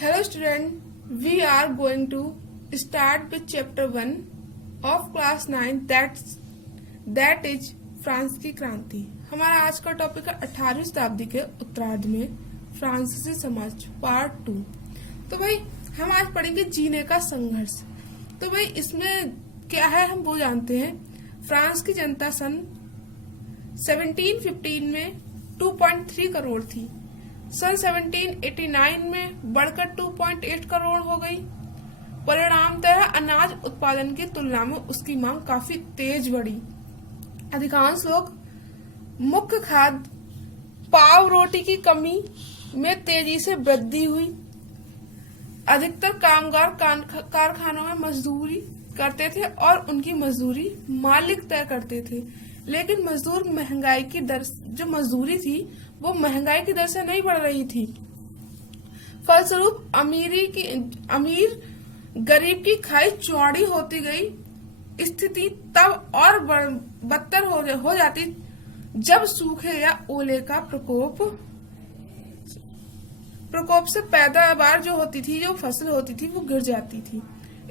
Hello student, we are going to start with chapter 1 of class 9 that is France की क्रांति। हमारा आज का टॉपिक है 18वीं शताब्दी के उत्तरार्ध में फ्रांसीसी समाज पार्ट 2। तो भाई हम आज पढ़ेंगे जीने का संघर्ष। तो भाई इसमें क्या है हम वो जानते हैं। फ्रांस की जनता सन 1715 में 2.3 करोड़ थी, सन 1789 में बढ़कर 2.8 करोड़ हो गई। परिणामतः अनाज उत्पादन की तुलना में उसकी मांग काफी तेज बढ़ी। अधिकांश लोग मुख्य खाद्य पाव रोटी की कमी में तेजी से वृद्धि हुई। अधिकतर कामगार कारखानों में मजदूरी करते थे और उनकी मजदूरी मालिक तय करते थे, लेकिन मजदूर महंगाई की दर जो मजदूरी थी वो महंगाई की दर से नहीं बढ़ रही थी। फलस्वरूप अमीर गरीब की खाई चौड़ी होती गई। स्थिति तब और बदतर हो जाती जब सूखे या ओले का प्रकोप से पैदावार जो होती थी, जो फसल होती थी वो गिर जाती थी।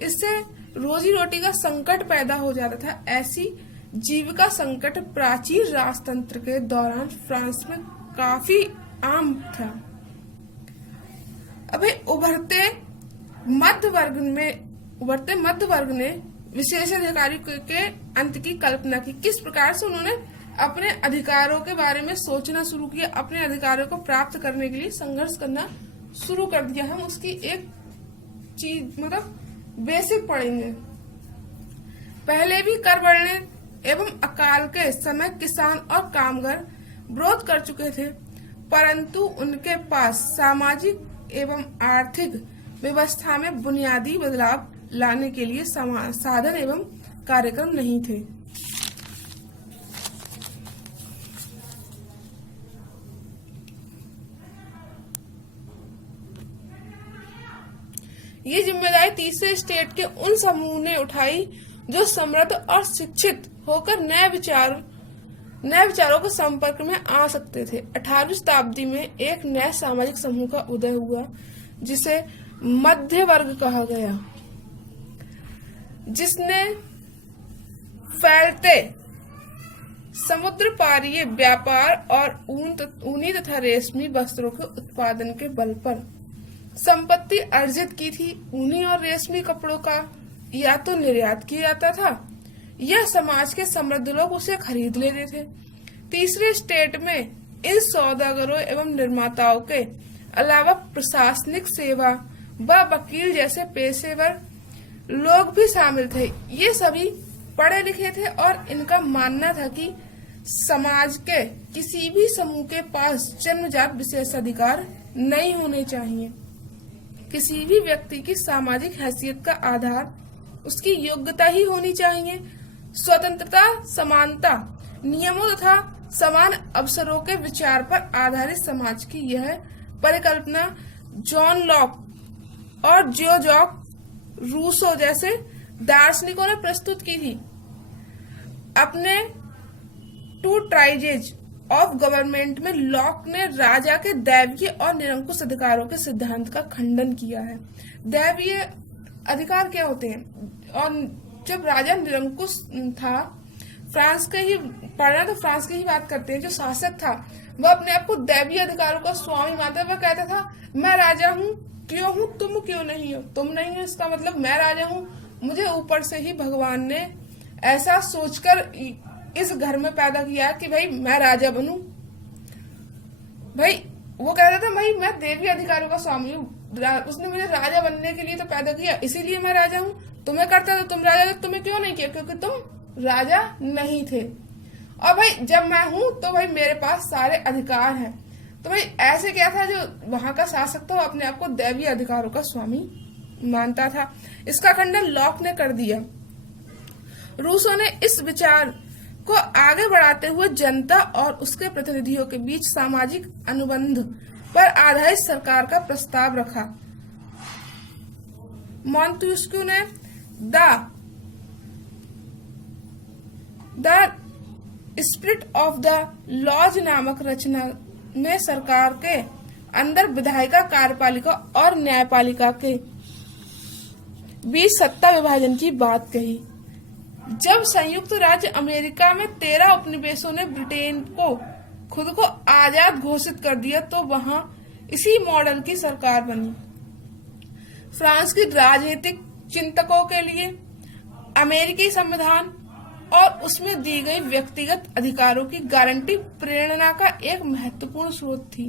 इससे रोजी रोटी का संकट पैदा हो जाता था। ऐसी जीविका संकट प्राचीन राजतंत्र के दौरान फ्रांस में काफी आम था। अभी उभरते मध्य वर्ग ने विशेषाधिकारी के अंत की कल्पना की। किस प्रकार से उन्होंने अपने अधिकारों के बारे में सोचना शुरू किया, अपने अधिकारों को प्राप्त करने के लिए संघर्ष करना शुरू कर दिया। हम उसकी एक चीज बेसिक पढ़ेंगे। पहले भी कर बढ़ने एवं अकाल के समय किसान और कामगार विरोध कर चुके थे, परंतु उनके पास सामाजिक एवं आर्थिक व्यवस्था में बुनियादी बदलाव लाने के लिए साधन एवं कार्यक्रम नहीं थे। ये जिम्मेदारी तीसरे स्टेट के उन समूह ने उठाई जो समृद्ध और शिक्षित होकर नए विचारों के संपर्क में आ सकते थे। 18वीं शताब्दी में एक नए सामाजिक समूह का उदय हुआ जिसे मध्य वर्ग कहा गया, जिसने फैलते समुद्र पारीय व्यापार और ऊनी तथा रेशमी वस्त्रों के उत्पादन के बल पर संपत्ति अर्जित की थी। ऊनी और रेशमी कपड़ों का या तो निर्यात किया जाता था या समाज के समृद्ध लोग उसे खरीद लेते थे। तीसरे स्टेट में इन सौदागरों एवं निर्माताओं के अलावा प्रशासनिक सेवा व वकील जैसे पेशेवर लोग भी शामिल थे। ये सभी पढ़े लिखे थे और इनका मानना था कि समाज के किसी भी समूह के पास जन्मजात विशेषाधिकार नहीं होने चाहिए। किसी भी व्यक्ति की सामाजिक हैसियत का आधार उसकी योग्यता ही होनी चाहिए। स्वतंत्रता, समानता, नियमों तथा समान अवसरों के विचार पर आधारित समाज की यह परिकल्पना जॉन लॉक और जॉक रूसो जैसे दार्शनिकों ने प्रस्तुत की थी। अपने टू ट्राइजेज ऑफ गवर्नमेंट में लॉक ने राजा के दैवीय और निरंकुश अधिकारों के सिद्धांत का खंडन किया है। दैवीय अधिकार क्या होते हैं? और जब राजा निरंकुश था, फ्रांस के ही बात करते हैं। जो शासक था वह अपने आप को दैवीय अधिकारों का स्वामी मानता। वह कहता था मैं राजा हूँ, क्यों हूँ, तुम क्यों नहीं हो, तुम नहीं हो इसका मतलब मैं राजा हूँ। मुझे ऊपर से ही भगवान ने ऐसा सोचकर इस घर में पैदा किया कि भाई मैं राजा बनूं। भाई वो कहता था भाई मैं देवी अधिकारों का स्वामी हूँ, उसने मुझे राजा बनने के लिए तो पैदा किया, इसीलिए मैं राजा हूँ। तुम्हें करता तो तुम राजा, तो तुम्हें क्यों नहीं किया? क्योंकि तुम राजा नहीं थे। और भाई जब मैं हूँ तो भाई मेरे पास सारे अधिकार हैं। तो भाई ऐसे क्या था, जो वहां का शासक था वो अपने आप को दैवीय अधिकारों का स्वामी मानता था। इसका खंडन लॉक ने कर दिया। रूसो ने इस विचार को आगे बढ़ाते हुए जनता और उसके प्रतिनिधियों के बीच सामाजिक अनुबंध पर आधारित सरकार का प्रस्ताव रखा। मॉन्टेस्क्यू ने the spirit of the laws नामक रचना में सरकार के अंदर विधायिका, कार्यपालिका और न्यायपालिका के बीच सत्ता विभाजन की बात कही। जब संयुक्त राज्य अमेरिका में 13 उपनिवेशों ने ब्रिटेन को खुद को आजाद घोषित कर दिया तो वहां इसी मॉडल की सरकार बनी। फ्रांस की राजनीतिक चिंतकों के लिए अमेरिकी संविधान और उसमें दी गई व्यक्तिगत अधिकारों की गारंटी प्रेरणा का एक महत्वपूर्ण स्रोत थी।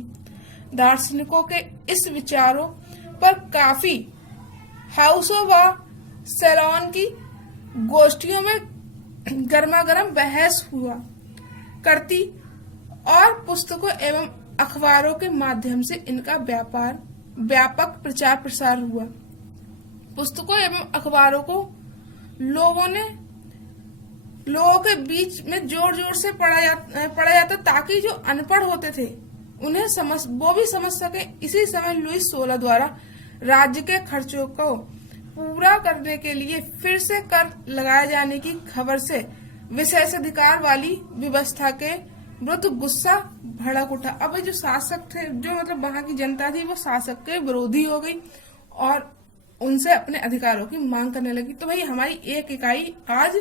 दार्शनिकों के इस विचारों पर काफी हाउस ऑफ सैलॉन की गोष्ठियों में गर्मागर्म बहस हुआ करती और पुस्तकों एवं अखबारों के माध्यम से इनका व्यापक प्रचार प्रसार हुआ। पुस्तकों एवं अखबारों को लोगों के बीच में जोर जोर से पढ़ा जाता ताकि जो अनपढ़ होते थे उन्हें वो भी समझ सके। इसी समय लुईस 16 द्वारा राज्य के खर्चों को पूरा करने के लिए फिर से कर लगाए जाने की खबर से विशेषाधिकार वाली व्यवस्था के विरुद्ध गुस्सा भड़क उठा। अब जो शासक थे, जो मतलब वहां की जनता थी, वो शासक के विरोधी हो गई और उनसे अपने अधिकारों की मांग करने लगी। तो भाई हमारी एक इकाई आज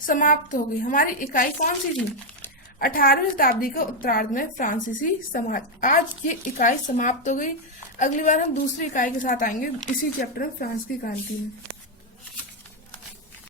समाप्त हो गई। हमारी इकाई कौन सी थी? 18वीं शताब्दी के उत्तरार्ध में फ्रांसीसी समाज। आज ये इकाई समाप्त हो गई। अगली बार हम दूसरी इकाई के साथ आएंगे इसी चैप्टर में, फ्रांस की क्रांति में।